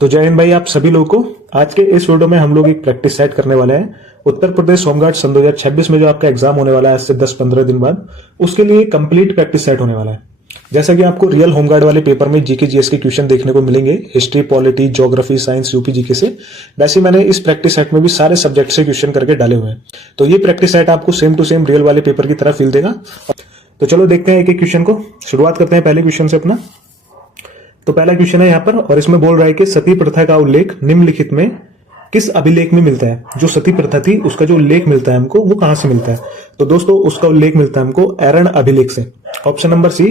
तो जय हिंद भाई आप सभी लोगों को। आज के इस वीडियो में हम लोग एक प्रैक्टिस सेट करने वाले हैं। उत्तर प्रदेश होमगार्ड सन 2026 में जो आपका एग्जाम होने वाला है आज से 10-15 दिन बाद, उसके लिए कंप्लीट प्रैक्टिस सेट होने वाला है। जैसा कि आपको रियल होमगार्ड वाले पेपर में जीके जीएस के क्वेश्चन देखने को मिलेंगे, history, polity, geography, science, UP GK से, वैसे मैंने इस प्रैक्टिस सेट में भी सारे सब्जेक्ट से क्वेश्चन करके डाले हुए हैं। तो ये प्रैक्टिस सेट आपको सेम टू सेम रियल वाले पेपर की तरह फील देगा। तो चलो देखते हैं एक एक क्वेश्चन को। शुरुआत करते हैं पहले क्वेश्चन से अपना। तो पहला क्वेश्चन है यहाँ पर, और इसमें बोल रहा है कि सती प्रथा का उल्लेख निम्नलिखित में किस अभिलेख में मिलता है। जो सती प्रथा थी उसका जो उल्लेख मिलता है हमको, वो कहां से मिलता है? तो दोस्तों उसका उल्लेख मिलता है हमको एरन अभिलेख से। Option number C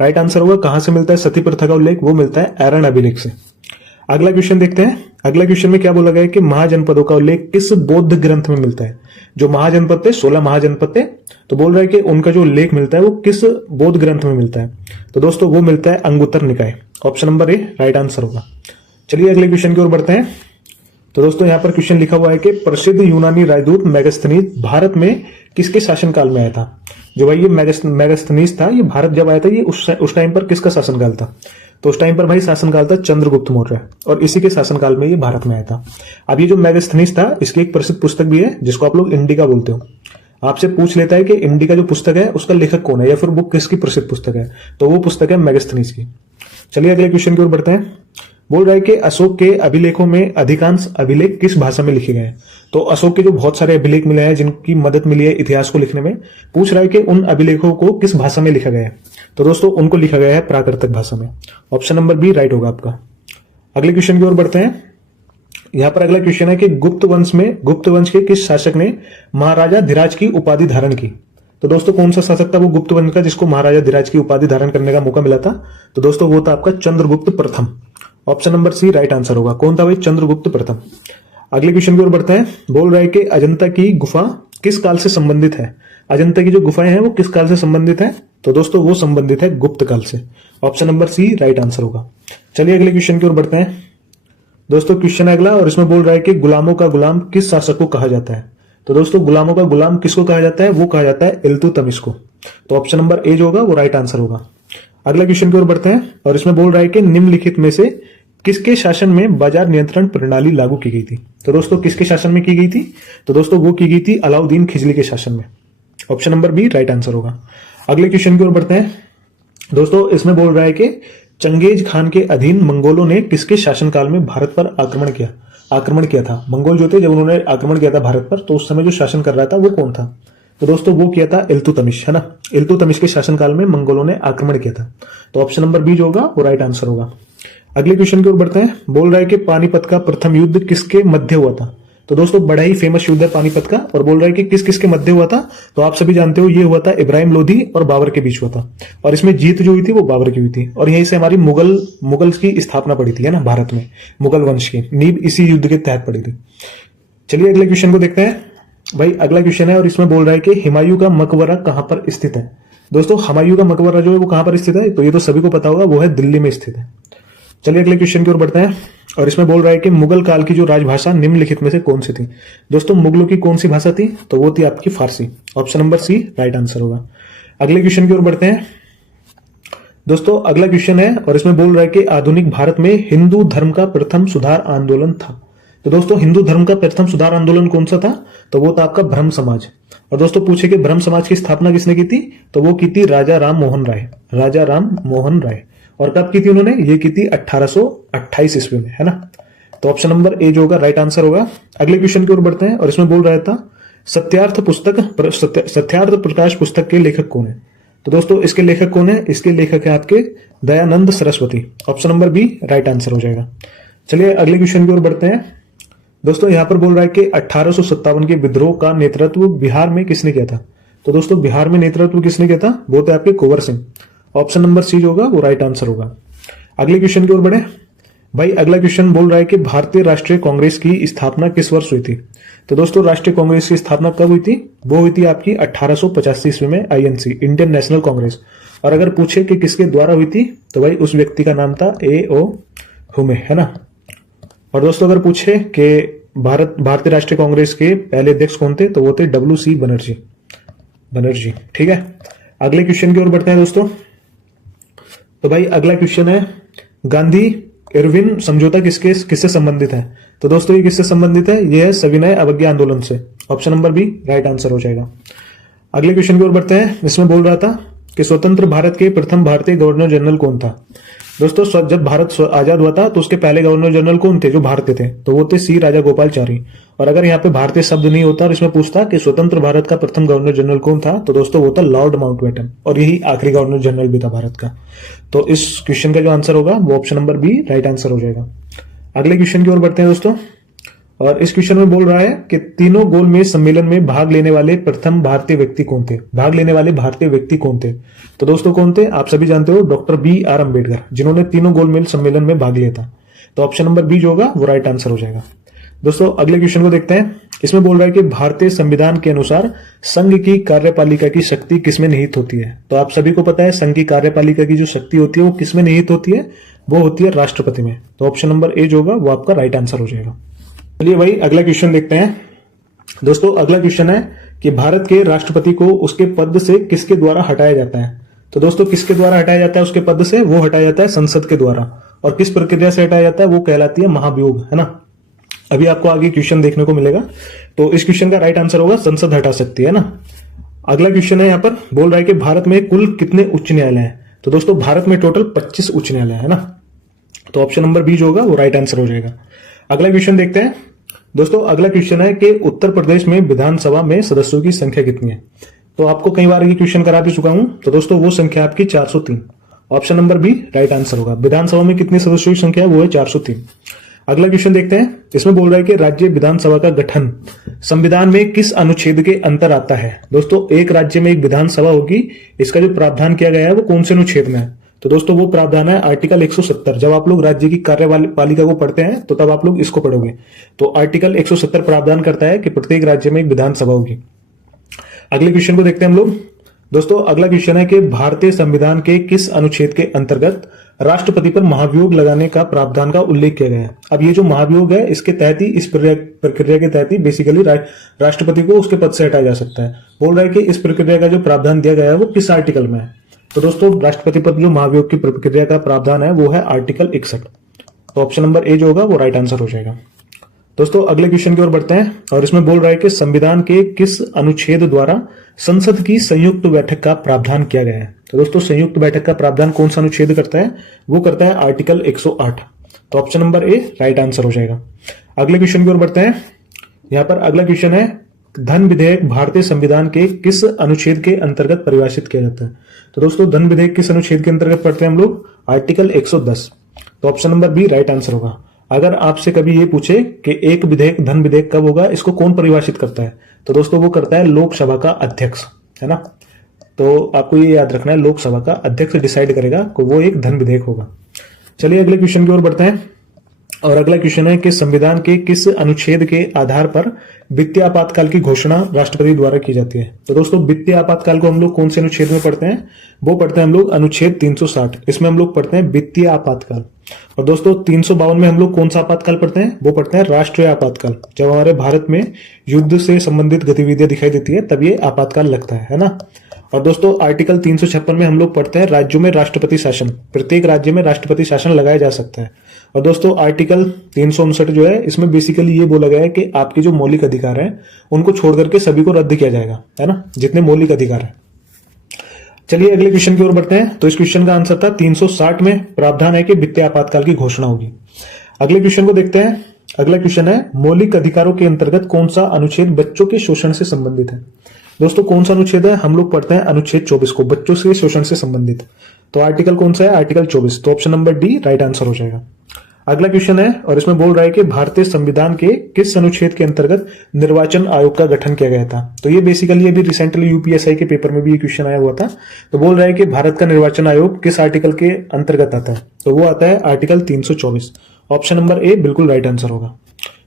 right answer होगा। कहां से मिलता है सती प्रथा का उल्लेख? वो मिलता है एरन अभिलेख से। अगला क्वेश्चन देखते हैं। अगला क्वेश्चन में क्या बोला गया है कि महाजनपदों का उल्लेख किस बौद्ध ग्रंथ में मिलता है? जो महाजनपद थे, 16 महाजनपद थे, तो बोल रहा है कि उनका जो उल्लेख मिलता है वो किस बौद्ध ग्रंथ में मिलता है? तो दोस्तों वो मिलता है अंगुत्तर निकाय। Option number A right answer होगा। चलिए अगले क्वेश्चन की ओर बढ़ते हैं। तो दोस्तों यहाँ पर क्वेश्चन लिखा हुआ है कि प्रसिद्ध यूनानी राजदूत मेगास्थनीज भारत में किसके शासनकाल में आया था? जो भाई ये मेगास्थनीज था, ये भारत जब आया था, ये उस टाइम पर किसका शासनकाल था? तो उस टाइम पर भाई शासनकाल था चंद्रगुप्त मौर्य, और इसी के शासनकाल में ये भारत में आया था। अब ये जो मेगास्थनीज था, इसकी एक प्रसिद्ध पुस्तक भी है जिसको आप लोग इंडिका बोलते हो। आपसे पूछ लेता है कि इंडिका जो पुस्तक है उसका लेखक कौन है, या फिर वो किसकी प्रसिद्ध पुस्तक है? तो वो पुस्तक है मेगास्थनीज की। चलिए अगले क्वेश्चन की ओर बढ़ते हैं। बोल रहा है कि अशोक के अभिलेखों में अधिकांश अभिलेख किस भाषा में लिखे गए हैं? तो अशोक के जो बहुत सारे अभिलेख मिले हैं जिनकी मदद मिली है इतिहास को लिखने में, पूछ रहा है कि उन अभिलेखों को किस भाषा में लिखा गया है? तो दोस्तों उनको लिखा गया है प्राकृतिक भाषा में। ऑप्शन नंबर बी राइट होगा आपका। अगले क्वेश्चन की ओर बढ़ते हैं। यहां पर अगला क्वेश्चन है कि गुप्त वंश के किस शासक ने महाराजा धीराज की उपाधि धारण की? तो दोस्तों कौन सा शासक था वो गुप्त वंश का जिसको महाराजा धीराज की उपाधि धारण करने का मौका मिला था? तो दोस्तों वो था आपका चंद्रगुप्त प्रथम। Option number C right answer होगा। कौन था भाई? चंद्रगुप्त प्रथम। अगले क्वेश्चन की ओर बढ़ते हैं। बोल रहा है कि अजंता की गुफा किस काल से संबंधित है? अजंता की जो गुफाएं हैं वो किस काल से संबंधित है? तो दोस्तों वो संबंधित है गुप्त काल से। Option number C right answer होगा। चलिए अगले क्वेश्चन की ओर बढ़ते हैं। दोस्तों क्वेश्चन है अगला, और इसमें बोल रहा है कि गुलामों का गुलाम किस शासक को कहा जाता है? तो दोस्तों गुलामों का गुलाम किसको कहा जाता है? वो कहा जाता है इल्तुतमिश को। तो ऑप्शन नंबर ए जो होगा वो राइट आंसर होगा। अगला क्वेश्चन की ओर बढ़ते हैं, और इसमें बोल रहा है कि निम्नलिखित में से किसके शासन में बाजार नियंत्रण प्रणाली लागू की गई थी? तो दोस्तों किसके शासन में की गई थी? तो दोस्तों वो की गई थी अलाउद्दीन खिलजी के शासन में। Option number B right answer होगा। अगले क्वेश्चन की ओर बढ़ते हैं। दोस्तों इसमें बोल रहा है कि चंगेज खान के अधीन मंगोलों ने किसके शासनकाल में भारत पर आक्रमण किया था? मंगोल जो थे जब उन्होंने आक्रमण किया था भारत पर, तो उस समय जो शासन कर रहा था वो कौन था? तो दोस्तों वो किया था इल्तुतमिश, है ना। इल्तुतमिश के शासनकाल में मंगोलों ने आक्रमण किया था। तो ऑप्शन नंबर बी जो होगा वो राइट आंसर होगा। अगले क्वेश्चन की ओर बढ़ते हैं। बोल रहा है कि पानीपत का प्रथम युद्ध किसके मध्य हुआ था? तो दोस्तों बड़ा ही फेमस युद्ध है पानीपत का, और बोल रहा है कि किस किस के मध्य हुआ था? तो आप सभी जानते हो ये हुआ था इब्राहिम लोधी और बाबर के बीच हुआ था, और इसमें जीत जो हुई थी वो बाबर की हुई थी, और यहीं से हमारी मुगल की स्थापना पड़ी थी, है ना, भारत में मुगल वंश की नींव इसी युद्ध के तहत पड़ी थी। चलिए अगले क्वेश्चन को देखते हैं भाई। अगला क्वेश्चन है, और इसमें बोल रहा है कि हुमायूं का मकबरा कहां पर स्थित है? दोस्तों हुमायूं का मकबरा जो है वो कहां पर स्थित है? तो ये तो सभी को पता होगा, वो है दिल्ली में स्थित है। चलिए अगले क्वेश्चन की ओर बढ़ते हैं, और इसमें बोल रहा है कि मुगल काल की जो राजभाषा निम्नलिखित में से कौन सी थी? दोस्तों मुगलों की कौन सी भाषा थी? तो वो थी आपकी Farsi. Option number C right answer होगा। अगले क्वेश्चन की ओर बढ़ते हैं। दोस्तों अगला क्वेश्चन है, और इसमें बोल रहा है कि आधुनिक भारत में हिंदू धर्म का प्रथम सुधार आंदोलन था। तो दोस्तों हिंदू धर्म का प्रथम सुधार आंदोलन कौन सा था? तो वो था आपका ब्रह्म समाज। और दोस्तों पूछे कि ब्रह्म समाज की स्थापना किसने की थी? तो वो की थी राजा राम मोहन राय। और कब की थी उन्होंने? ये की थी 1828 ईस्वी में, है ना। तो ऑप्शन नंबर ए जो होगा राइट आंसर होगा। अगले क्वेश्चन की ओर बढ़ते हैं, और इसमें बोल रहा था सत्यार्थ प्रकाश पुस्तक के लेखक कौन है? तो दोस्तों इसके लेखक कौन है? इसके लेखक है आपके Dayanand Saraswati. Option number B right answer हो जाएगा। चलिए अगले क्वेश्चन की ओर बढ़ते हैं। दोस्तों यहां पर बोल रहा है कि 1857 के विद्रोह का नेतृत्व बिहार में किसने किया था? तो दोस्तों बिहार में नेतृत्व किसने किया था? वो थे आपके Kunwar Singh. Option number C जो होगा वो राइट आंसर होगा। अगले क्वेश्चन की ओर बढ़े भाई। अगला क्वेश्चन बोल रहा है कि भारतीय राष्ट्रीय कांग्रेस की स्थापना किस वर्ष हुई थी? तो दोस्तों राष्ट्रीय कांग्रेस की स्थापना कब हुई थी? वो हुई थी आपकी 1885 ईस्वी में, आईएनसी, इंडियन नेशनल कांग्रेस। और अगर पूछे कि किसके द्वारा हुई थी, तो भाई उस व्यक्ति का नाम था A.O. हुमे, है ना। और दोस्तों अगर पूछे कि भारतीय राष्ट्रीय कांग्रेस के पहले अध्यक्ष कौन थे, तो वो थे W.C. बनर्जी। ठीक है, अगले क्वेश्चन की ओर बढ़ते हैं दोस्तों। तो भाई अगला क्वेश्चन है, गांधी इरविन समझौता किससे संबंधित है? तो दोस्तों ये किससे संबंधित है? ये है सविनय अवज्ञा आंदोलन से। Option number B right answer हो जाएगा। अगले क्वेश्चन की ओर बढ़ते हैं। इसमें बोल रहा था कि स्वतंत्र भारत के प्रथम भारतीय गवर्नर जनरल कौन था? दोस्तों जब भारत आजाद हुआ था तो उसके पहले गवर्नर जनरल कौन थे जो भारतीय थे? तो वो थे सी राजागोपालचारी। और अगर यहाँ पे भारतीय शब्द नहीं होता और इसमें पूछता कि स्वतंत्र भारत का प्रथम गवर्नर जनरल कौन था, तो दोस्तों वो था लॉर्ड माउंटबेटन, और यही आखिरी गवर्नर जनरल भी था भारत का। तो इस क्वेश्चन का जो आंसर होगा वो option number B right answer हो जाएगा। अगले क्वेश्चन की ओर बढ़ते हैं दोस्तों, और इस क्वेश्चन में बोल रहा है कि तीनों गोलमेज सम्मेलन में भाग लेने वाले प्रथम भारतीय व्यक्ति कौन थे? भाग लेने वाले भारतीय व्यक्ति कौन थे? तो दोस्तों कौन थे? आप सभी जानते हो, डॉक्टर बी आर अम्बेडकर, जिन्होंने तीनों गोलमेज सम्मेलन में भाग लिया था। तो ऑप्शन नंबर बी जो होगा वो राइट आंसर हो जाएगा। दोस्तों अगले क्वेश्चन को देखते हैं। इसमें बोल रहा है कि भारतीय संविधान के अनुसार संघ की कार्यपालिका की शक्ति किसमें निहित होती है? तो आप सभी को पता है संघ की कार्यपालिका की जो शक्ति होती है वो किसमें निहित होती है? वो होती है राष्ट्रपति में। तो ऑप्शन नंबर ए जो होगा वो आपका राइट आंसर हो जाएगा। चलिए भाई अगला क्वेश्चन देखते हैं। दोस्तों अगला क्वेश्चन है कि भारत के राष्ट्रपति को उसके पद से किसके द्वारा हटाया जाता है? तो दोस्तों किसके द्वारा हटाया जाता है उसके पद से? वो हटाया जाता है संसद के द्वारा। और किस प्रक्रिया से हटाया जाता है? वो कहलाती है महाभियोग, है ना। अभी आपको आगे क्वेश्चन देखने को मिलेगा। तो इस क्वेश्चन का राइट आंसर होगा संसद हटा सकती है ना। अगला क्वेश्चन है यहाँ पर बोल रहा है कि भारत में कुल कितने उच्च न्यायालय हैं? तो दोस्तों भारत में टोटल 25 उच्च न्यायालय है ना। तो ऑप्शन नंबर बी जो होगा वो राइट आंसर हो जाएगा। अगला क्वेश्चन देखते हैं दोस्तों। अगला क्वेश्चन है कि उत्तर प्रदेश में विधानसभा में सदस्यों की संख्या कितनी है? तो आपको कई बार ये क्वेश्चन करा भी चुका हूं। तो दोस्तों वो संख्या आपकी 403। Option number B right answer होगा। विधानसभा में कितने सदस्यों की संख्या है? वो है 403। अगला क्वेश्चन देखते हैं। इसमें बोल रहा है कि राज्य विधानसभा का गठन संविधान में किस अनुच्छेद के अंतर आता है? दोस्तों एक राज्य में एक विधानसभा होगी, इसका जो प्रावधान किया गया है वो कौन से अनुच्छेद में है? तो दोस्तों वो प्रावधान है आर्टिकल 170। जब आप लोग राज्य की कार्यपालिका को पढ़ते हैं तो तब आप लोग इसको पढ़ोगे। तो आर्टिकल 170 प्रावधान करता है कि प्रत्येक राज्य में एक विधानसभा होगी। अगले क्वेश्चन को देखते हैं हम लोग। दोस्तों अगला क्वेश्चन है कि भारतीय संविधान के किस अनुच्छेद के अंतर्गत राष्ट्रपति पर महाभियोग लगाने का प्रावधान का उल्लेख किया गया है? अब ये जो महाभियोग है इसके तहत ही, इस प्रक्रिया के तहत ही बेसिकली राष्ट्रपति को उसके पद से हटाया जा सकता है। बोल रहा है कि इस प्रक्रिया का जो प्रावधान दिया गया है वो किस आर्टिकल में है? तो दोस्तों राष्ट्रपति पर जो महाभियोग की प्रक्रिया का प्रावधान है वो है आर्टिकल 61। तो ऑप्शन नंबर ए जो होगा वो राइट आंसर हो जाएगा। दोस्तों अगले क्वेश्चन की ओर बढ़ते हैं, और इसमें बोल रहा है कि संविधान के किस अनुच्छेद द्वारा संसद की संयुक्त बैठक का प्रावधान किया गया है? तो दोस्तों संयुक्त बैठक का प्रावधान कौन सा अनुच्छेद करता है? वो करता है आर्टिकल 108। तो option number A right answer हो जाएगा। अगले क्वेश्चन की ओर बढ़ते हैं। यहाँ पर अगला क्वेश्चन है धन विधेयक भारतीय संविधान के किस अनुच्छेद के अंतर्गत परिभाषित किया जाता है? तो दोस्तों धन विधेयक किस अनुच्छेद के अंतर्गत पढ़ते हैं हम लोग? आर्टिकल 110। तो option number B right answer होगा। अगर आपसे कभी ये पूछे कि एक विधेयक धन विधेयक कब होगा, इसको कौन परिभाषित करता है? तो दोस्तों वो करता है लोकसभा का अध्यक्ष, है ना। तो आपको ये याद रखना है, लोकसभा का अध्यक्ष डिसाइड करेगा कि वो एक धन विधेयक होगा। चलिए अगले क्वेश्चन की ओर बढ़ते हैं, और अगला क्वेश्चन है कि संविधान के किस अनुच्छेद के आधार पर वित्तीय आपातकाल की घोषणा राष्ट्रपति द्वारा की जाती है? तो दोस्तों वित्तीय आपातकाल को हम लोग कौन से अनुच्छेद में पढ़ते हैं? वो पढ़ते हैं हम लोग अनुच्छेद 360। इसमें हम लोग पढ़ते हैं वित्तीय आपातकाल। और दोस्तों 352 में हम लोग कौन सा आपातकाल पढ़ते हैं? वो पढ़ते हैं राष्ट्रीय आपातकाल। जब हमारे भारत में युद्ध से संबंधित गतिविधियां दिखाई देती है तब ये आपातकाल लगता है ना। और दोस्तों आर्टिकल 356 में हम लोग पढ़ते हैं राज्यों में राष्ट्रपति शासन। प्रत्येक राज्य में राष्ट्रपति शासन लगाया जा सकता है। और दोस्तों आर्टिकल 359 जो है इसमें बेसिकली ये बोला गया है कि आपके जो मौलिक अधिकार हैं उनको छोड़ करके सभी को रद्द किया जाएगा, है ना, जितने मौलिक अधिकार है। चलिए अगले क्वेश्चन की ओर बढ़ते हैं। तो इस क्वेश्चन का आंसर था 360 में प्रावधान है कि वित्तीय आपातकाल की घोषणा होगी। अगले क्वेश्चन को देखते हैं। अगला क्वेश्चन है मौलिक अधिकारों के अंतर्गत कौन सा अनुच्छेद बच्चों के शोषण से संबंधित है? दोस्तों कौन सा अनुच्छेद है? हम लोग पढ़ते हैं अनुच्छेद 24 को, बच्चों से शोषण से संबंधित। तो आर्टिकल कौन सा है? आर्टिकल 24। तो option number D right answer हो जाएगा। अगला क्वेश्चन है, और इसमें बोल रहा है कि भारतीय संविधान के किस अनुच्छेद के अंतर्गत निर्वाचन आयोग का गठन किया गया था? तो ये बेसिकली अभी रिसेंटली यूपीएससी के पेपर में भी ये क्वेश्चन आया हुआ था। तो बोल रहा है कि भारत का निर्वाचन आयोग किस आर्टिकल के अंतर्गत आता है? तो वो आता है आर्टिकल 324। ऑप्शन नंबर ए बिल्कुल राइट आंसर होगा।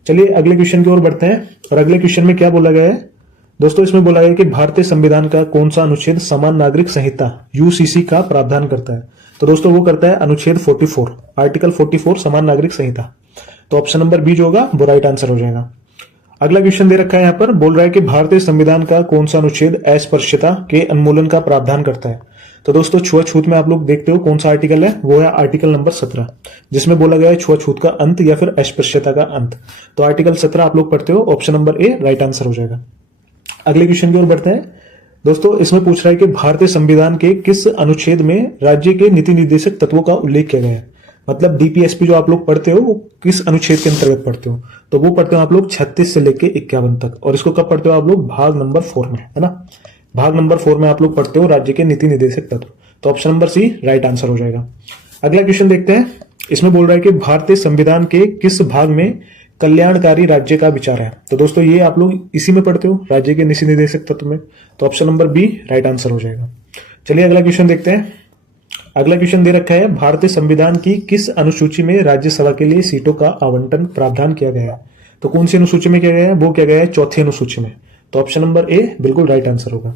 चलिए अगले क्वेश्चन की ओर बढ़ते हैं, और अगले क्वेश्चन में क्या बोला गया है दोस्तों? इसमें बोला गया कि भारतीय संविधान का कौन सा अनुच्छेद समान नागरिक संहिता यूसीसी का प्रावधान करता है? तो दोस्तों वो करता है अनुच्छेद 44, आर्टिकल 44 समान नागरिक संहिता। तो ऑप्शन नंबर बी जो होगा वो राइट आंसर हो जाएगा। अगला क्वेश्चन दे रखा है, यहाँ पर बोल रहा है कि भारतीय संविधान का कौन सा अनुच्छेद अस्पृश्यता के उन्मूलन का प्रावधान करता है? तो दोस्तों छुआछूत में आप लोग देखते हो कौन सा आर्टिकल है, वो है आर्टिकल नंबर 17, जिसमें बोला गया है छुआछूत का अंत या फिर अस्पृश्यता का अंत। तो आर्टिकल 17 आप लोग पढ़ते हो, option number A right answer हो जाएगा। अगले क्वेश्चन की ओर बढ़ते हैं दोस्तों। इसमें पूछ रहा है कि भारतीय संविधान के किस अनुच्छेद में राज्य के नीति निर्देशक तत्वों का उल्लेख किया गया है। मतलब डीपीएसपी जो आप लोग पढ़ते हो वो किस अनुच्छेद के अंतर्गत पढ़ते हो, तो वो पढ़ते हो आप लोग 36 से लेके 51 तक। और इसको कब पढ़ते हो आप लोग, भाग नंबर 4 में, है ना। भाग नंबर 4 में आप लोग पढ़ते हो राज्य के नीति निर्देशक तत्व। तो option number C right answer हो जाएगा। अगला क्वेश्चन देखते हैं। इसमें बोल रहा है कि भारतीय संविधान के किस भाग में कल्याणकारी राज्य का विचार है। तो दोस्तों ये आप लोग इसी में पढ़ते हो, राज्य के नीति निर्देशक तत्व में। तो option number B right answer हो जाएगा। चलिए अगला क्वेश्चन देखते हैं। अगला क्वेश्चन दे रखा है, भारतीय संविधान की किस अनुसूची में राज्यसभा के लिए सीटों का आवंटन प्रावधान किया गया है। तो कौन सी अनुसूची में किया गया है, वो किया गया है चौथी अनुसूची में। तो ऑप्शन नंबर ए बिल्कुल राइट आंसर होगा।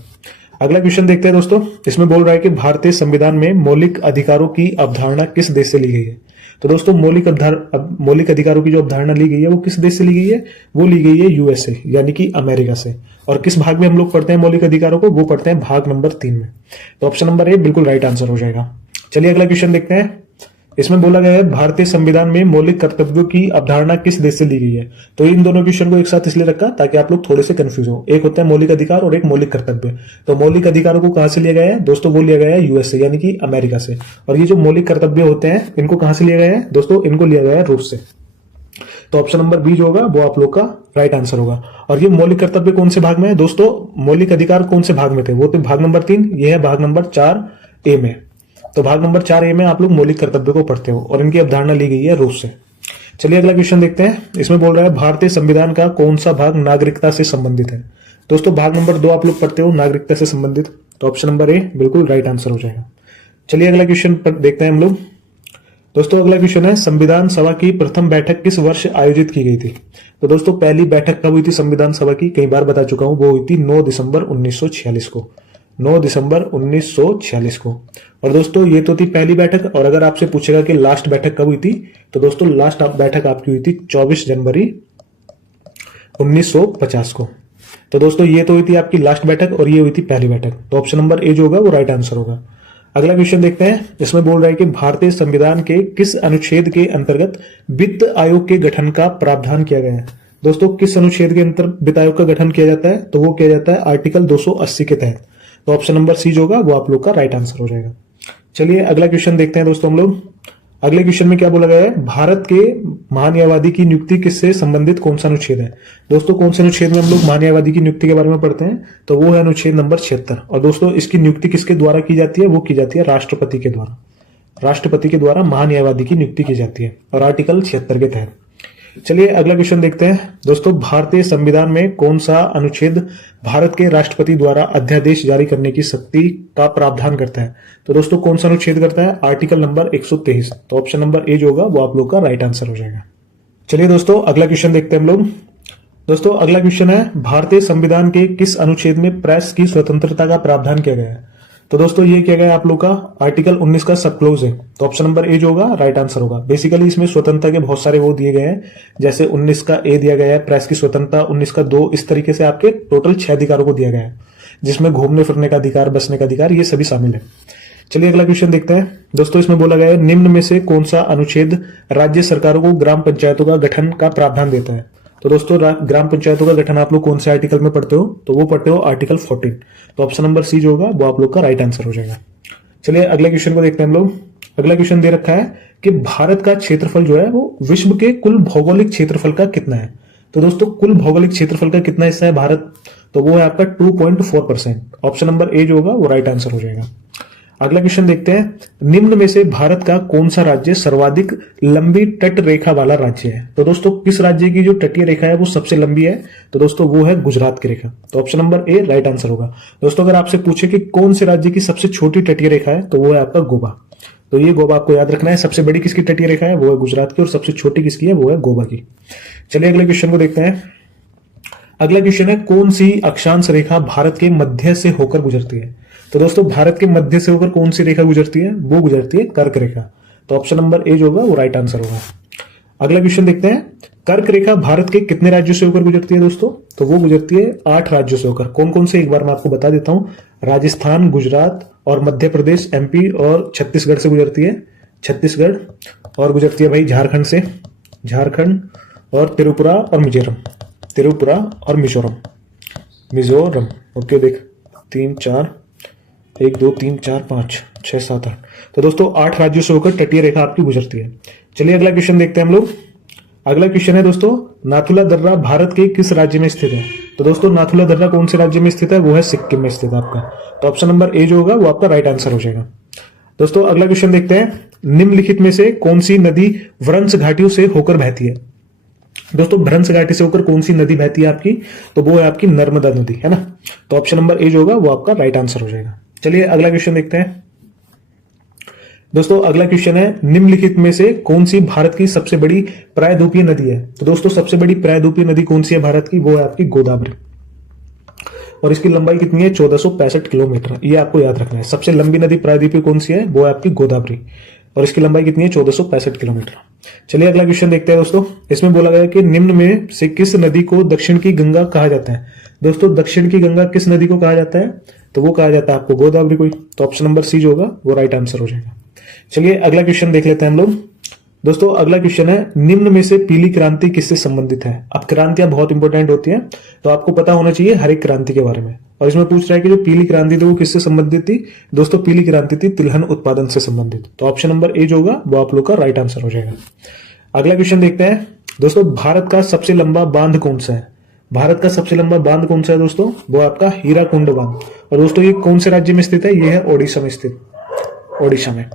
अगला क्वेश्चन देखते हैं दोस्तों। इसमें बोल रहा है कि भारतीय संविधान में मौलिक अधिकारों की अवधारणा किस देश से ली गई है। तो दोस्तों मौलिक अधिकारों की जो अवधारणा ली गई है वो किस देश से ली गई है, वो ली गई है यूएसए यानी कि अमेरिका से। और किस भाग में हम लोग पढ़ते हैं मौलिक अधिकारों को, वो पढ़ते हैं भाग नंबर 3 में। तो ऑप्शन नंबर ए बिल्कुल राइट आंसर हो जाएगा। चलिए अगला क्वेश्चन देखते हैं। इसमें बोला गया है भारतीय संविधान में मौलिक कर्तव्यों की अवधारणा किस देश से ली गई है। तो इन दोनों क्वेश्चन को एक साथ इसलिए रखा ताकि आप लोग थोड़े से कंफ्यूज हो। एक होता है मौलिक अधिकार और एक मौलिक कर्तव्य। तो मौलिक अधिकारों को कहां से लिया गया है दोस्तों, वो लिया गया है यूएसए यानी कि अमेरिका से। और ये जो मौलिक कर्तव्य होते हैं इनको कहां से लिया गया है दोस्तों, इनको लिया गया है रूस से। तो ऑप्शन नंबर बी जो होगा वो आप लोग का राइट आंसर होगा। और ये मौलिक कर्तव्य कौन से भाग में है दोस्तों, मौलिक अधिकार कौन से भाग में थे, वो तो भाग नंबर 3, ये है भाग नंबर 4A में। तो भाग नंबर 4A में आप लोग मौलिक कर्तव्य को पढ़ते हो और इनकी अवधारणा ली गई है रूस से। चलिए अगला क्वेश्चन देखते हैं। इसमें बोल रहा है भारतीय संविधान का कौन सा भाग नागरिकता से संबंधित है। दोस्तों भाग नंबर 2 आप लोग पढ़ते हो नागरिकता से संबंधित। तो ऑप्शन नंबर ए बिल्कुल राइट आंसर हो जाएगा। चलिए अगला क्वेश्चन देखते हैं हम लोग। दोस्तों अगला क्वेश्चन है, संविधान सभा की प्रथम बैठक किस वर्ष आयोजित की गई थी। तो दोस्तों पहली बैठक कब हुई थी संविधान सभा की, कई बार बता चुका हूं, वो हुई थी 9 दिसंबर 1946 को। 9 दिसंबर 1946 को। और दोस्तों ये तो थी पहली बैठक। और अगर आपसे पूछेगा कि लास्ट बैठक कब हुई थी, तो दोस्तों लास्ट बैठक आपकी हुई थी 24 जनवरी 1950 को। तो दोस्तों ये तो हुई थी आपकी लास्ट बैठक और ये हुई थी पहली बैठक। तो ऑप्शन नंबर ए जो होगा वो राइट आंसर होगा। अगला क्वेश्चन देखते हैं। इसमें बोल रहा है कि भारतीय संविधान के किस अनुच्छेद के अंतर्गत वित्त आयोग के गठन का प्रावधान किया गया है। दोस्तों किस अनुच्छेद के अंतर्गत वित्त आयोग का गठन किया जाता है, तो वो किया जाता है आर्टिकल 280 के तहत। तो ऑप्शन नंबर सी जो होगा वो आप लोग का राइट आंसर हो जाएगा। चलिए अगला क्वेश्चन देखते हैं दोस्तों हम लोग। अगले क्वेश्चन में क्या बोला गया है, भारत के महान्यायवादी की नियुक्ति किससे संबंधित कौन सा अनुच्छेद है। दोस्तों कौन से अनुच्छेद में हम लोग महान्यायवादी की नियुक्ति के बारे में पढ़ते हैं, तो वो है अनुच्छेद नंबर 76। और दोस्तों इसकी नियुक्ति किसके द्वारा की जाती है, वो की जाती है राष्ट्रपति के द्वारा। राष्ट्रपति के द्वारा महान्यायवादी की नियुक्ति की जाती है और आर्टिकल 76 के तहत। चलिए अगला क्वेश्चन देखते हैं दोस्तों। भारतीय संविधान में कौन सा अनुच्छेद भारत के राष्ट्रपति द्वारा अध्यादेश जारी करने की शक्ति का प्रावधान करता है। तो दोस्तों कौन सा अनुच्छेद करता है, आर्टिकल नंबर 123। तो ऑप्शन नंबर ए जो होगा वो आप लोग का राइट आंसर हो जाएगा। चलिए दोस्तों अगला क्वेश्चन देखते हैं हम लोग। दोस्तों अगला क्वेश्चन है, भारतीय संविधान के किस अनुच्छेद में प्रेस की स्वतंत्रता का प्रावधान किया गया है। तो दोस्तों ये किया गया आप लोग का आर्टिकल 19 का सब क्लोज है। तो ऑप्शन नंबर ए जो होगा राइट आंसर होगा। बेसिकली इसमें स्वतंत्रता के बहुत सारे वो दिए गए हैं, जैसे 19 का ए दिया गया है प्रेस की स्वतंत्रता, 19 का 2, इस तरीके से आपके टोटल 6 अधिकारों को दिया गया है, जिसमें घूमने फिरने का अधिकार, बसने का अधिकार, ये सभी शामिल है। चलिए अगला क्वेश्चन देखते हैं दोस्तों। इसमें बोला गया है, निम्न में से कौन सा अनुच्छेद राज्य सरकारों को ग्राम पंचायतों का गठन का प्रावधान देता है। तो दोस्तों ग्राम पंचायतों का गठन आप लोग कौन से आर्टिकल में पढ़ते हो, तो वो पढ़ते हो आर्टिकल 14। तो ऑप्शन नंबर सी जो होगा वो आप लोग का राइट आंसर हो जाएगा। चलिए अगले क्वेश्चन को देखते हैं हम लोग। अगला क्वेश्चन दे रखा है कि भारत का क्षेत्रफल जो है वो विश्व के कुल भौगोलिक क्षेत्रफल का कितना है। तो दोस्तों कुल भौगोलिक क्षेत्रफल का कितना हिस्सा है भारत, तो वो है आपका 2.4%। ऑप्शन नंबर ए जो होगा वो राइट आंसर हो जाएगा। अगला क्वेश्चन देखते हैं, निम्न में से भारत का कौन सा राज्य सर्वाधिक लंबी तट रेखा वाला राज्य है। तो दोस्तों किस राज्य की जो तटीय रेखा है वो सबसे लंबी है, तो दोस्तों वो है गुजरात की रेखा। तो option number A right answer होगा। दोस्तों अगर आपसे पूछे कि कौन से राज्य की सबसे छोटी तटीय रेखा है, तो वो है आपका गोवा। तो ये गोवा आपको याद रखना है। सबसे बड़ी किसकी तटीय रेखा है, वो है गुजरात की, और सबसे छोटी किसकी है, वो है गोवा की। चलिए अगले क्वेश्चन को देखते हैं। अगला क्वेश्चन है, कौन सी अक्षांश रेखा भारत के मध्य से होकर गुजरती है। तो दोस्तों भारत के मध्य से होकर कौन सी रेखा गुजरती है, वो गुजरती है कर्क रेखा। तो ऑप्शन नंबर ए जो होगा वो राइट आंसर होगा। अगला क्वेश्चन देखते हैं, कर्क रेखा भारत के कितने राज्यों से होकर गुजरती है दोस्तों? तो वो गुजरती है 8 राज्यों से होकर। कौन कौन से, एक बार मैं आपको बता देता हूं। राजस्थान, गुजरात और मध्य प्रदेश, एमपी और छत्तीसगढ़ से गुजरती है। छत्तीसगढ़ और गुजरती है भाई झारखंड से, झारखंड और त्रिपुरा और मिजोरम, त्रिपुरा और मिजोरम, मिजोरम। ओके, देख 3 4 1 2 3 4 5 6 7 8। तो दोस्तों 8 राज्यों से होकर तटीय रेखा आपकी गुजरती है। चलिए अगला क्वेश्चन देखते हैं हम लोग। अगला क्वेश्चन है दोस्तों, नाथुला दर्रा भारत के किस राज्य में स्थित है? तो दोस्तों नाथुला दर्रा कौन से राज्य में स्थित है? वो है सिक्किम में स्थित है आपका। तो ऑप्शन नंबर ए जो होगा वो आपका राइट आंसर हो जाएगा। दोस्तों अगला क्वेश्चन देखते हैं, निम्नलिखित में से कौन सी नदी व्रंश घाटियों से होकर बहती है? दोस्तों भ्रंश घाटी से होकर कौन सी नदी बहती है आपकी? तो वो है आपकी नर्मदा नदी, है ना। तो ऑप्शन नंबर ए जो होगा वो आपका राइट आंसर हो जाएगा। चलिए अगला क्वेश्चन देखते हैं। दोस्तों अगला क्वेश्चन है, निम्नलिखित में से कौन सी भारत की सबसे बड़ी प्रायद्वीपीय नदी है? तो दोस्तों सबसे बड़ी प्रायद्वीपीय नदी कौन सी है भारत की? वो है आपकी गोदावरी। और इसकी लंबाई कितनी है? 1465 किलोमीटर। ये आपको याद रखना है। सबसे लंबी नदी प्रायद्वीपीय कौन सी है? वो है आपकी गोदावरी। और इसकी लंबाई कितनी है? 1465 किलोमीटर। चलिए अगला क्वेश्चन देखते हैं दोस्तों। इसमें बोला गया कि निम्न में से किस नदी को दक्षिण की गंगा कहा जाता है? दोस्तों दक्षिण की गंगा किस नदी को कहा जाता है? तो वो कहा जाता है आपको गोदावरी को। तो ऑप्शन नंबर सी जो होगा वो राइट आंसर हो जाएगा। चलिए अगला क्वेश्चन देख लेते हैं हम लोग। दोस्तों अगला क्वेश्चन है, निम्न में से पीली क्रांति किससे संबंधित है? अब क्रांतियां बहुत इंपॉर्टेंट होती हैं, तो आपको पता होना चाहिए हर एक क्रांति के बारे में। और इसमें पूछ रहा है कि जो पीली क्रांति थी वो किससे संबंधित थी? दोस्तों पीली क्रांति थी तिलहन उत्पादन से संबंधित। तो ऑप्शन नंबर ए जो होगा वो आप लोग का राइट आंसर हो जाएगा। अगला क्वेश्चन देखते हैं। दोस्तों भारत का सबसे लंबा बांध कौन सा है? भारत का सबसे लंबा बांध कौन सा है दोस्तों? वो आपका हीराकुंड बांध। और दोस्तों ये कौन से राज्य में स्थित है? ये है ओडिशा में स्थित, ओडिशा में,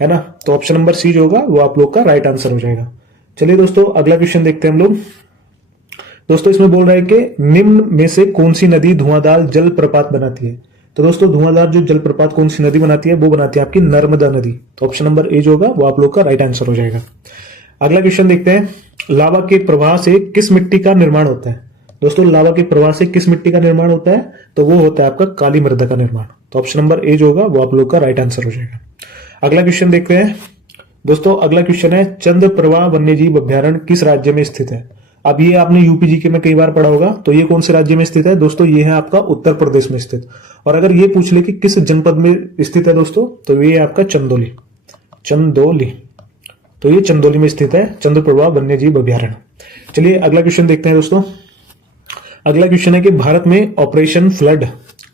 है ना। तो ऑप्शन नंबर सी जो होगा वो आप लोग का राइट आंसर हो जाएगा। चलिए दोस्तों अगला क्वेश्चन देखते हैं हम लोग। दोस्तों इसमें बोल रहा है कि निम्न में से कौन सी नदी धुआंधार जल प्रपात बनाती है? तो दोस्तों धुआंधार जो जल प्रपात कौन सी नदी बनाती है? वो बनाती है आपकी नर्मदा नदी। तो ऑप्शन नंबर ए जो होगा वो आप लोग का राइट आंसर हो जाएगा। अगला क्वेश्चन देखते हैं, लावा के प्रवाह से किस मिट्टी का निर्माण होता है? दोस्तों लावा के प्रवाह से किस मिट्टी का निर्माण होता है? तो वो होता है आपका काली मृदा का निर्माण। तो ऑप्शन नंबर ए जो होगा वो आप लोग का राइट आंसर हो जाएगा। अगला क्वेश्चन देखते हैं। दोस्तों अगला क्वेश्चन है, चंद्रप्रभा वन्यजीव अभ्यारण्य किस राज्य में स्थित है? अब ये आपने यूपीजीके में कई बार पढ़ा होगा। तो ये कौन से राज्य में स्थित है? दोस्तों ये है आपका उत्तर प्रदेश में स्थित। और अगर ये पूछ ले कि किस जनपद में स्थित है दोस्तों, तो ये आपका चंदौली, चंदौली। तो ये चंदौली में स्थित है चंद्रप्रभा वन्यजीव अभ्यारण्य। चलिए अगला क्वेश्चन देखते हैं दोस्तों। अगला क्वेश्चन है कि भारत में ऑपरेशन फ्लड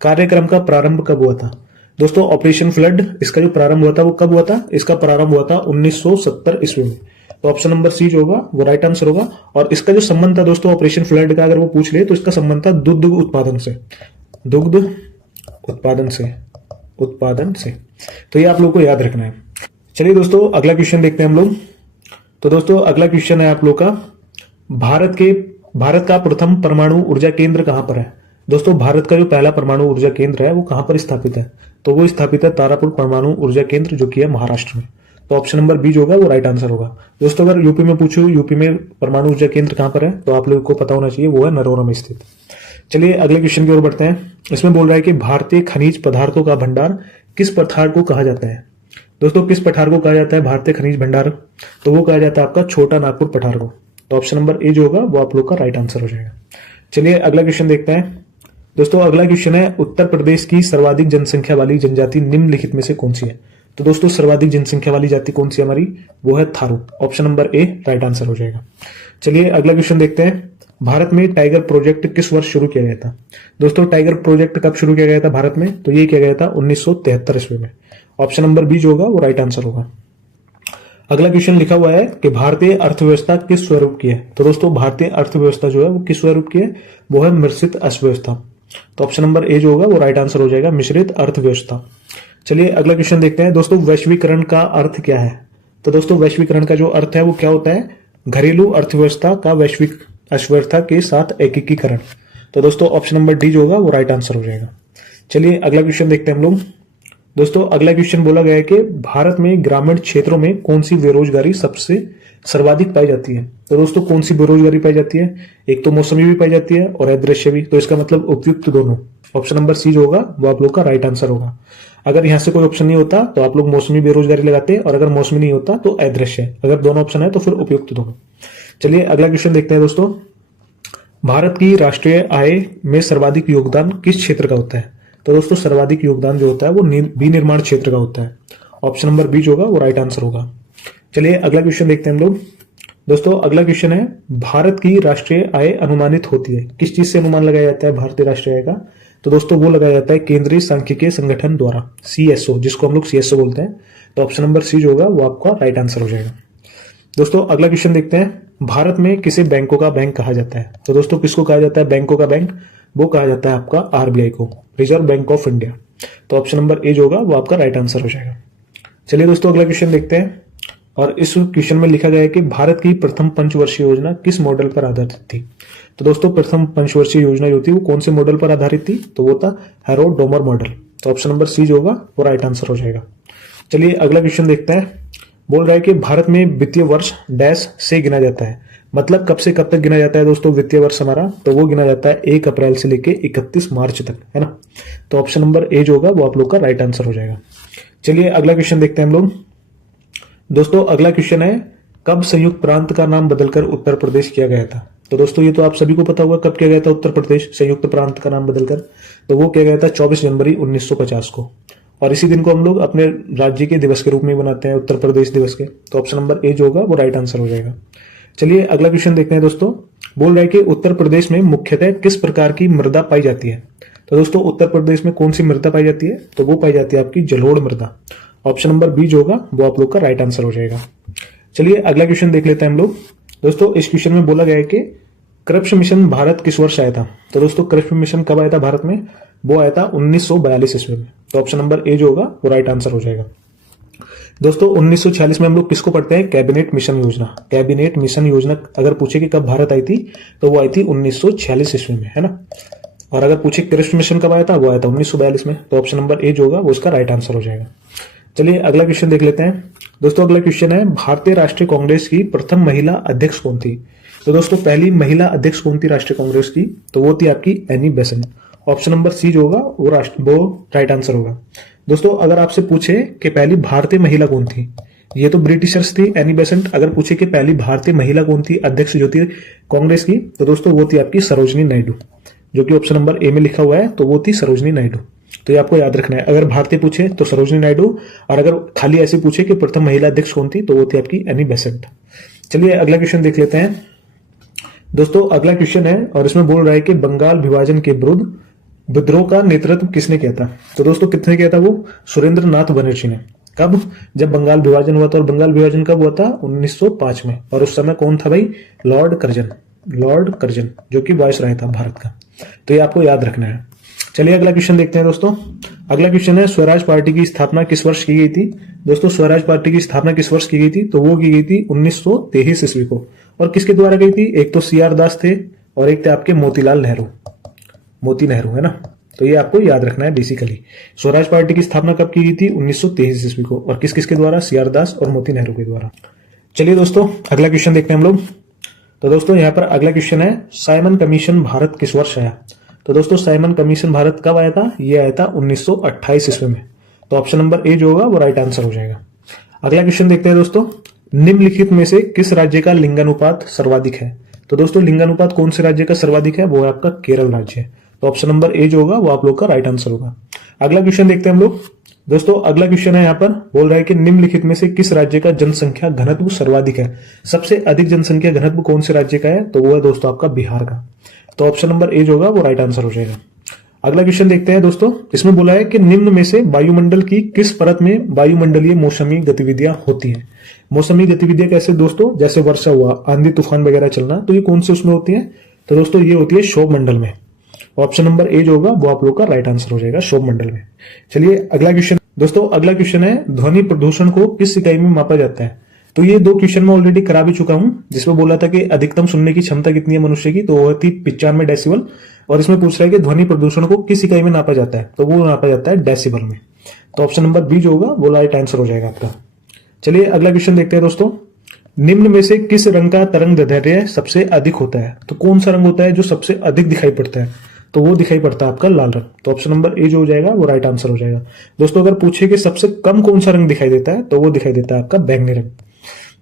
कार्यक्रम का प्रारंभ कब हुआ था? दोस्तों ऑपरेशन फ्लड इसका जो प्रारंभ हुआ था वो कब हुआ था? इसका प्रारंभ हुआ था 1970 ईस्वी में। तो ऑप्शन नंबर सी जो होगा वो राइट आंसर होगा। और इसका जो संबंध था दोस्तों ऑपरेशन फ्लड का, अगर वो पूछ ले तो इसका संबंध था दुग्ध उत्पादन से, दुग्ध उत्पादन से, उत्पादन से। तो ये आप लोग को याद रखना है। चलिए दोस्तों अगला क्वेश्चन देखते हैं हम लोग। तो दोस्तों अगला क्वेश्चन है आप लोग का, भारत का प्रथम परमाणु ऊर्जा केंद्र कहां पर है? दोस्तों भारत का जो पहला परमाणु ऊर्जा केंद्र है वो कहां पर स्थापित है? तो वो स्थापित है तारापुर परमाणु ऊर्जा केंद्र जो कि है महाराष्ट्र में। तो ऑप्शन नंबर बी जो होगा वो राइट आंसर होगा। दोस्तों अगर यूपी में पूछो यूपी में परमाणु ऊर्जा केंद्र कहां पर है, तो आप लोगों को पता होना चाहिए वो है नरोरा में स्थित। चलिए अगले क्वेश्चन की ओर बढ़ते हैं। इसमें बोल रहा है कि भारतीय खनिज पदार्थों का भंडार किस पठार को कहा जाता है? दोस्तों किस पठार को कहा जाता है भारतीय खनिज भंडार? तो वो कहा जाता है आपका छोटा नागपुर पठार को। तो ऑप्शन नंबर ए जो होगा वो आप लोग का राइट आंसर हो जाएगा। चलिए अगला क्वेश्चन देखते हैं। दोस्तों अगला क्वेश्चन है, उत्तर प्रदेश की सर्वाधिक जनसंख्या वाली जनजाति निम्नलिखित में से कौन सी है? तो दोस्तों सर्वाधिक जनसंख्या वाली जाति कौन सी है हमारी? वो है Tharu. Option number A right answer हो जाएगा। चलिए अगला क्वेश्चन देखते हैं। भारत में टाइगर प्रोजेक्ट किस वर्ष शुरू किया गया था? दोस्तों टाइगर प्रोजेक्ट कब शुरू किया गया था भारत में? तो ये किया गया था 1973 ईस्वी में। ऑप्शन नंबर बी जो होगा वो राइट आंसर होगा। अगला क्वेश्चन लिखा हुआ है कि भारतीय अर्थव्यवस्था किस स्वरूप की है? तो दोस्तों भारतीय अर्थव्यवस्था जो है वो किस स्वरूप की है? वो है मिश्रित अर्थव्यवस्था। तो ऑप्शन नंबर ए जो होगा वो राइट आंसर हो जाएगा, मिश्रित अर्थव्यवस्था। चलिए अगला क्वेश्चन देखते हैं। दोस्तों वैश्वीकरण का अर्थ क्या है? तो दोस्तों वैश्वीकरण का जो अर्थ है वो क्या होता है? घरेलू अर्थव्यवस्था का वैश्विक अर्थव्यवस्था के साथ एकीकरण। तो दोस्तों ऑप्शन नंबर डी जो होगा वो राइट आंसर हो जाएगा। चलिए अगला क्वेश्चन देखते हैं हम लोग। दोस्तों अगला क्वेश्चन बोला गया है कि भारत में ग्रामीण क्षेत्रों में कौन सी बेरोजगारी सबसे सर्वाधिक पाई जाती है? तो दोस्तों कौन सी बेरोजगारी पाई जाती है? एक तो मौसमी भी पाई जाती है और अदृश्य भी। तो इसका मतलब उपयुक्त दोनों। ऑप्शन नंबर सी जो होगा वो आप लोग का राइट आंसर होगा। अगर यहां से कोई ऑप्शन नहीं होता तो आप लोग मौसमी बेरोजगारी लगाते, और अगर मौसमी नहीं होता तो अदृश्य। अगर दोनों ऑप्शन है तो फिर उपयुक्त दोनों। चलिए अगला क्वेश्चन देखते हैं दोस्तों। भारत की राष्ट्रीय आय में सर्वाधिक योगदान किस क्षेत्र का होता है? तो दोस्तों सर्वाधिक योगदान जो होता है वो विनिर्माण क्षेत्र का होता है। ऑप्शन नंबर बी जो होगा वो राइट आंसर होगा। चलिए अगला क्वेश्चन देखते हैं हम लोग। दोस्तों अगला क्वेश्चन है, भारत की राष्ट्रीय आय अनुमानित होती है किस चीज से अनुमान लगाया जाता है भारतीय राष्ट्रीय आय का? तो दोस्तों वो लगाया जाता है केंद्रीय सांख्यिकीय संगठन द्वारा, सीएसओ, जिसको हम लोग सीएसओ बोलते हैं। तो ऑप्शन नंबर सी जो होगा वो आपका राइट आंसर हो जाएगा। दोस्तों अगला क्वेश्चन देखते हैं, भारत में किसे बैंकों का बैंक कहा जाता है? तो दोस्तों किसको कहा जाता है बैंकों का बैंक? वो कहा जाता है आपका आरबीआई को, रिजर्व बैंक ऑफ इंडिया। तो ऑप्शन नंबर ए जो होगा वो आपका राइट आंसर हो जाएगा। चलिए दोस्तों अगला क्वेश्चन देखते हैं, और इस क्वेश्चन में लिखा गया है कि भारत की प्रथम पंचवर्षीय योजना किस मॉडल पर आधारित थी? तो दोस्तों प्रथम पंचवर्षीय योजना जो थी वो कौन से मॉडल पर आधारित थी? तो वो था हैरोल्ड डोमर मॉडल। तो ऑप्शन नंबर सी जो होगा वो राइट आंसर हो जाएगा। चलिए अगला क्वेश्चन देखते हैं। बोल रहा है कि भारत में वित्तीय वर्ष डैश से गिना जाता है, मतलब कब से कब तक गिना जाता है दोस्तों वित्तीय वर्ष हमारा? तो वो गिना जाता है 1 अप्रैल से लेके 31 मार्च तक, है ना। तो ऑप्शन नंबर ए जो होगा वो आप लोग का राइट आंसर हो जाएगा। चलिए अगला क्वेश्चन देखते हैं हम लोग। दोस्तों अगला क्वेश्चन है, कब संयुक्त प्रांत का नाम बदलकर उत्तर प्रदेश किया गया था? तो दोस्तों ये तो आप सभी को पता होगा कब किया गया था उत्तर प्रदेश संयुक्त प्रांत का नाम बदलकर। तो वो किया गया था 24 जनवरी 1950 को, और इसी दिन को हम लोग अपने राज्य के दिवस के रूप में बनाते हैं, उत्तर प्रदेश दिवस के। तो ऑप्शन नंबर ए जो होगा वो राइट आंसर हो जाएगा। चलिए अगला क्वेश्चन देखते हैं दोस्तों। बोल रहा है कि उत्तर प्रदेश में मुख्यतः किस प्रकार की मृदा पाई जाती है? तो दोस्तों उत्तर प्रदेश में कौन सी मृदा पाई जाती है? तो वो पाई जाती है आपकी जलोढ़ मृदा। ऑप्शन नंबर बी जो होगा वो आप लोग का राइट आंसर हो जाएगा। चलिए अगला क्वेश्चन देख लेते हैं हम लोग। दोस्तों इस क्वेश्चन में बोला गया है कि कृषि मिशन भारत किस वर्ष आया था? तो दोस्तों कृषि मिशन कब आया था भारत में? वो आया था 1942 ईस्वी में। तो ऑप्शन नंबर ए जो होगा वो राइट आंसर हो जाएगा। दोस्तों 1946 में हम लोग किसको पढ़ते हैं? कैबिनेट मिशन योजना। कैबिनेट मिशन योजना अगर पूछे कि कब भारत आई थी तो वो आई थी 1946 ईस्वी में, है ना। और अगर पूछे कृषि मिशन कब आया था, वो आया था 1942 में। तो ऑप्शन नंबर ए जो होगा वो उसका राइट आंसर हो जाएगा। चलिए अगला क्वेश्चन देख लेते हैं। दोस्तों अगला क्वेश्चन है, भारतीय राष्ट्रीय कांग्रेस की प्रथम महिला अध्यक्ष कौन थी? तो दोस्तों पहली महिला अध्यक्ष कौन थी राष्ट्रीय कांग्रेस की? तो वो थी आपकी Annie Besant. Option number C जो होगा वो राइट आंसर होगा। दोस्तों अगर आपसे पूछे कि पहली भारतीय महिला कौन थी, ये तो ब्रिटिशर्स थी एनी बेसेंट। अगर पूछे कि पहली भारतीय महिला कौन थी अध्यक्ष जो थी कांग्रेस की, तो दोस्तों वो थी आपकी सरोजनी नायडू, जो कि ऑप्शन नंबर ए में लिखा हुआ है। तो वो थी सरोजनी नायडू। तो ये आपको याद रखना है, अगर भारतीय पूछे तो सरोजनी नायडू, और अगर खाली ऐसे पूछे कि प्रथम महिला अध्यक्ष कौन थी तो वो थी आपकी एनी बेसेंट। चलिए अगला क्वेश्चन देख लेते हैं। दोस्तों अगला क्वेश्चन है, और इसमें बोल रहा है कि बंगाल विभाजन के विरुद्ध विद्रोह का नेतृत्व किसने किया था? तो दोस्तों किसने किया था? वो सुरेंद्र नाथ बनर्जी ने। कब? जब बंगाल विभाजन हुआ था। और बंगाल विभाजन कब हुआ था? 1905 में। और उस समय कौन था भाई? लॉर्ड कर्जन, जो कि वायसराय था भारत का। तो ये आपको याद रखना है। चलिए अगला क्वेश्चन देखते हैं दोस्तों। अगला क्वेश्चन है, स्वराज पार्टी की स्थापना किस वर्ष की गई थी? दोस्तों स्वराज पार्टी की स्थापना किस वर्ष की गई थी? तो वो की गई थी 1923 ईस्वी को। और किसके द्वारा गई थी? एक तो सीआर दास थे और एक थे आपके मोती नेहरू, है ना। तो ये आपको याद रखना है बेसिकली। स्वराज पार्टी की स्थापना कब की गई थी? 1923 ईस्वी को। और किस किसके द्वारा? सीआर दास और मोती नेहरू के द्वारा। चलिए दोस्तों अगला क्वेश्चन देखते हैं हम लोग। तो दोस्तों यहाँ पर अगला क्वेश्चन है, साइमन कमीशन भारत किस वर्ष आया? तो दोस्तों साइमन कमीशन भारत कब आया था? ये आया था 1928 ईस्वी में। तो ऑप्शन नंबर ए जो होगा वो राइट आंसर हो जाएगा। अगला क्वेश्चन देखते हैं दोस्तों। निम्नलिखित में से किस राज्य का लिंगानुपात सर्वाधिक है? तो दोस्तों लिंगानुपात कौन से राज्य का सर्वाधिक है? वो है आपका केरल राज्य। तो ऑप्शन नंबर ए जो होगा वो आप लोग का राइट आंसर होगा। अगला क्वेश्चन देखते हैं हम लोग। दोस्तों अगला क्वेश्चन है, यहाँ पर बोल रहा है कि निम्नलिखित में से किस राज्य का जनसंख्या घनत्व सर्वाधिक है? सबसे अधिक जनसंख्या घनत्व कौन से राज्य का है? तो वो है दोस्तों आपका बिहार का। तो ऑप्शन नंबर ए जो होगा वो राइट आंसर हो जाएगा। अगला क्वेश्चन देखते हैं दोस्तों। इसमें बोला है कि निम्न में से वायुमंडल की किस परत में वायुमंडलीय मौसमी गतिविधियां होती हैं? मौसमी गतिविधियां कैसे दोस्तों? जैसे वर्षा हुआ, आंधी तूफान वगैरह चलना, तो ये कौन से उसमें होती है? तो दोस्तों ये होती है क्षोभ मंडल में। ऑप्शन नंबर ए जो होगा वो आप लोग का राइट आंसर हो जाएगा, क्षोभ मंडल में। चलिए अगला क्वेश्चन दोस्तों। अगला क्वेश्चन है, ध्वनि प्रदूषण को किस इकाई में मापा जाता है? तो ये दो क्वेश्चन मैं ऑलरेडी करा भी चुका हूं, जिसमें बोला था कि अधिकतम सुनने की क्षमता कितनी है मनुष्य की, तो वो थी 95 डेसिबल। और इसमें पूछ रहा है कि ध्वनि प्रदूषण को किस इकाई में नापा जाता है? तो वो नापा जाता है डेसिबल में। तो ऑप्शन नंबर बी जो होगा वो राइट आंसर हो जाएगा आपका। चलिए अगला क्वेश्चन देखते हैं दोस्तों। निम्न में से किस रंग का तरंग दैर्ध्य सबसे अधिक होता है? तो कौन सा रंग होता है जो सबसे अधिक दिखाई पड़ता है? तो वो दिखाई पड़ता है आपका लाल रंग। तो ऑप्शन नंबर ए जो हो जाएगा वो राइट आंसर हो जाएगा। दोस्तों अगर पूछे कि सबसे कम कौन सा रंग दिखाई देता है तो वो दिखाई देता है आपका बैंगनी रंग।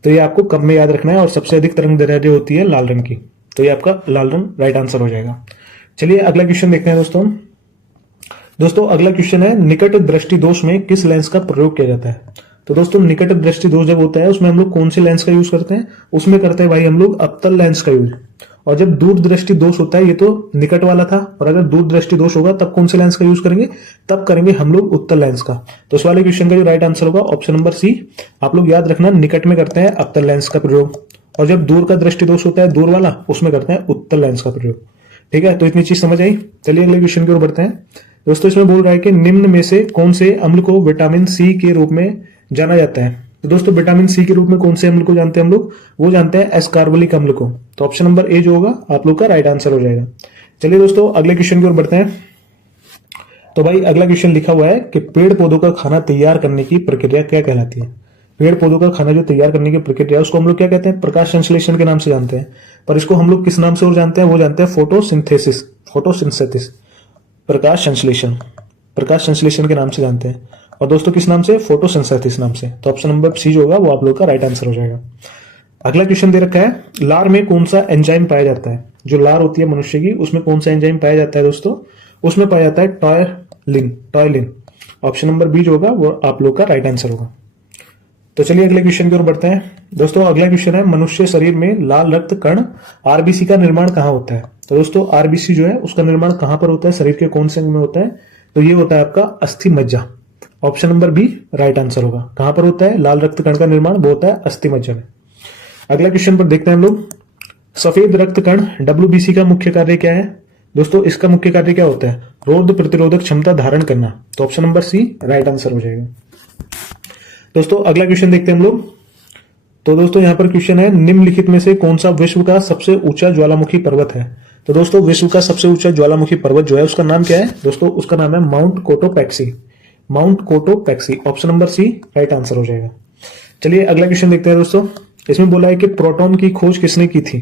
तो ये आपको कम में याद रखना है, और सबसे अधिक तरंग दैर्ध्य होती है लाल रंग की। तो ये आपका लाल रंग राइट आंसर हो जाएगा। चलिए अगला क्वेश्चन देखते हैं दोस्तों अगला क्वेश्चन है, निकट दृष्टि दोष में किस लेंस का प्रयोग किया जाता है? तो दोस्तों निकट दृष्टि दोष जब होता है उसमें हम लोग कौन से लेंस का यूज करते हैं? उसमें करते हैं भाई हम लोग अवतल लेंस का यूज। और जब दूर दृष्टि दोष होता है, ये तो निकट वाला था, और अगर दूर दृष्टि दोष होगा तब कौन से लेंस का यूज करेंगे? तब करेंगे हम लोग उत्तल लेंस का। तो इस वाले क्वेश्चन का जो राइट आंसर होगा ऑप्शन नंबर सी। आप लोग याद रखना, निकट में करते हैं अवतल लेंस का प्रयोग, और जब दूर का दृष्टि दोष होता है दूर वाला, उसमें करते हैं उत्तल लेंस का प्रयोग। ठीक है, तो इतनी चीज समझ आई। चलिए अगले क्वेश्चन की ओर बढ़ते हैं। दोस्तों इसमें बोल रहा है कि निम्न में से कौन से अम्ल को विटामिन सी के रूप में जाना जाता है? तो दोस्तों विटामिन सी के रूप में कौन से अम्ल को जानते हैं हम लोग? वो जानते हैं एस्कार्बोलिक अम्ल को। तो ऑप्शन नंबर ए जो होगा आप लोग का राइट आंसर हो जाएगा। चलिए दोस्तों अगले क्वेश्चन की ओर बढ़ते हैं। तो भाई अगला क्वेश्चन लिखा हुआ है कि पेड़ पौधों का खाना तैयार करने की प्रक्रिया क्या कहलाती है? पेड़ पौधों का खाना जो तैयार करने की प्रक्रिया, उसको हम लोग क्या कहते हैं? प्रकाश संश्लेषण के नाम से जानते हैं। पर इसको हम लोग किस नाम से और जानते हैं? वो जानते हैं फोटोसिंथेसिस, प्रकाश संश्लेषण के नाम से जानते हैं। और दोस्तों किस नाम से? फोटोसिंथेसिस नाम से। तो ऑप्शन नंबर सी जो होगा वो आप लोग का राइट आंसर हो जाएगा। अगला क्वेश्चन दे रखा है, लार में कौन सा एंजाइम पाया जाता है? जो लार होती है मनुष्य की, उसमें कौन सा एंजाइम पाया जाता है दोस्तों? उसमें पाया जाता है टॉयलिन। ऑप्शन नंबर बी जो होगा वो आप लोग का राइट आंसर होगा। तो चलिए अगले क्वेश्चन की ओर बढ़ते हैं। दोस्तों अगला क्वेश्चन है, मनुष्य शरीर में लाल रक्त कण आरबीसी का निर्माण कहाँ होता है? तो दोस्तों आरबीसी जो है उसका निर्माण कहां पर होता है? शरीर के कौन से अंग में होता है? तो ये होता है आपका अस्थि मज्जा। Option number B right answer होगा। कहां पर होता है लाल रक्त कण का निर्माण? वो होता है अस्थि मज्जा में। अगला क्वेश्चन पर देखते हैं हम लोग, सफेद रक्त कण डब्ल्यूबीसी का मुख्य कार्य क्या है? दोस्तों इसका मुख्य कार्य क्या होता है? रोग प्रतिरोधक क्षमता धारण करना। तो option number C right answer हो जाएगा। दोस्तों अगला क्वेश्चन देखते हैं हम लोग। तो दोस्तों यहां पर क्वेश्चन है, निम्नलिखित में से कौन सा विश्व का सबसे ऊंचा ज्वालामुखी पर्वत है? तो दोस्तों विश्व का सबसे ऊंचा ज्वालामुखी पर्वत जो है उसका नाम क्या है? दोस्तों उसका नाम है Mount Cotopaxi. Option number C right answer हो जाएगा। चलिए अगला क्वेश्चन देखते हैं दोस्तों। इसमें बोला है कि प्रोटॉन की खोज किसने की थी?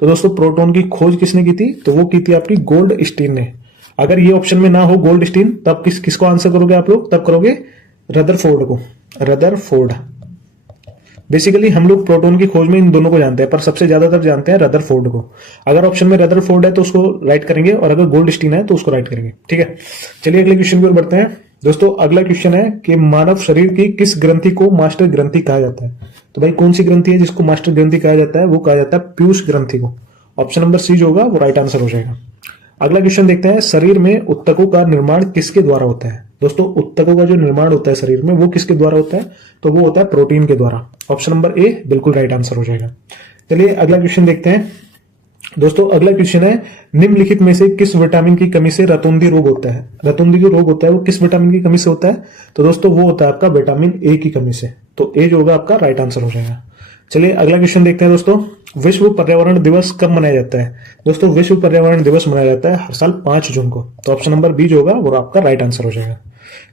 तो दोस्तों प्रोटॉन की खोज किसने की थी? तो वो की थी आपकी गोल्डस्टीन ने। अगर ये ऑप्शन में ना हो गोल्डस्टीन, तब किसको आंसर करोगे आप लोग? तब करोगे रदरफोर्ड को। रदरफोर्ड। बेसिकली हम लोग प्रोटॉन की खोज में इन दोनों को जानते हैं, पर सबसे ज्यादातर जानते हैं रदरफोर्ड को। अगर ऑप्शन में रदरफोर्ड है तो उसको राइट करेंगे, और अगर गोल्डस्टीन है तो उसको राइट करेंगे। ठीक है, चलिए अगले क्वेश्चन की ओर बढ़ते हैं। दोस्तों अगला क्वेश्चन है कि मानव शरीर की किस ग्रंथि को मास्टर ग्रंथि कहा जाता है? तो भाई कौन सी ग्रंथि है जिसको मास्टर ग्रंथि कहा जाता है? वो कहा जाता है पीयूष ग्रंथि को। ऑप्शन नंबर सी जो होगा वो राइट आंसर हो जाएगा। अगला क्वेश्चन देखते हैं, शरीर में उत्तकों का निर्माण किसके द्वारा होता है? दोस्तों उत्तकों का जो निर्माण होता है शरीर में वो किसके द्वारा होता है? तो वो होता है प्रोटीन के द्वारा। ऑप्शन नंबर ए बिल्कुल राइट आंसर हो जाएगा। चलिए अगला क्वेश्चन देखते हैं। दोस्तों अगला क्वेश्चन है, निम्नलिखित में से किस विटामिन की कमी से रतौंधी रोग होता है? रतौंधी जो रोग होता है वो किस विटामिन की कमी से होता है? तो दोस्तों वो होता है आपका विटामिन ए की कमी से। तो ए जो होगा आपका राइट आंसर हो जाएगा। चलिए अगला क्वेश्चन देखते हैं दोस्तों, विश्व पर्यावरण दिवस कब मनाया जाता है? दोस्तों विश्व पर्यावरण दिवस मनाया जाता है हर साल 5 जून को। तो ऑप्शन नंबर बी जो होगा वो आपका राइट आंसर हो जाएगा।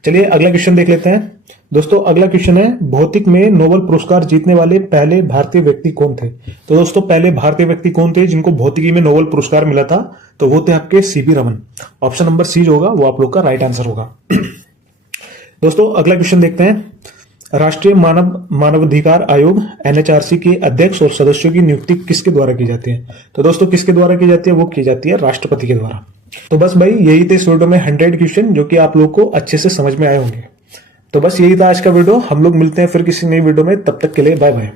चलिए अगला क्वेश्चन देख लेते हैं। दोस्तों अगला क्वेश्चन है, भौतिक में नोबेल पुरस्कार जीतने वाले पहले भारतीय व्यक्ति कौन थे? तो दोस्तों पहले भारतीय व्यक्ति कौन थे जिनको भौतिकी में नोबेल पुरस्कार मिला था? तो वो थे आपके CV Raman. Option number C जो होगा वो आप लोग का राइट आंसर होगा। दोस्तों अगला क्वेश्चन देखते हैं, राष्ट्रीय मानवाधिकार आयोग एनएचआरसी के अध्यक्ष और सदस्यों की नियुक्ति किसके द्वारा की जाती है? तो दोस्तों किसके द्वारा की जाती है? वो की जाती है राष्ट्रपति के द्वारा। तो बस भाई यही थे इस वीडियो में 100 क्वेश्चन जो कि आप लोग को अच्छे से समझ में आए होंगे। तो बस यही था आज का वीडियो। हम लोग मिलते हैं फिर किसी नई वीडियो में, तब तक के लिए बाय बाय।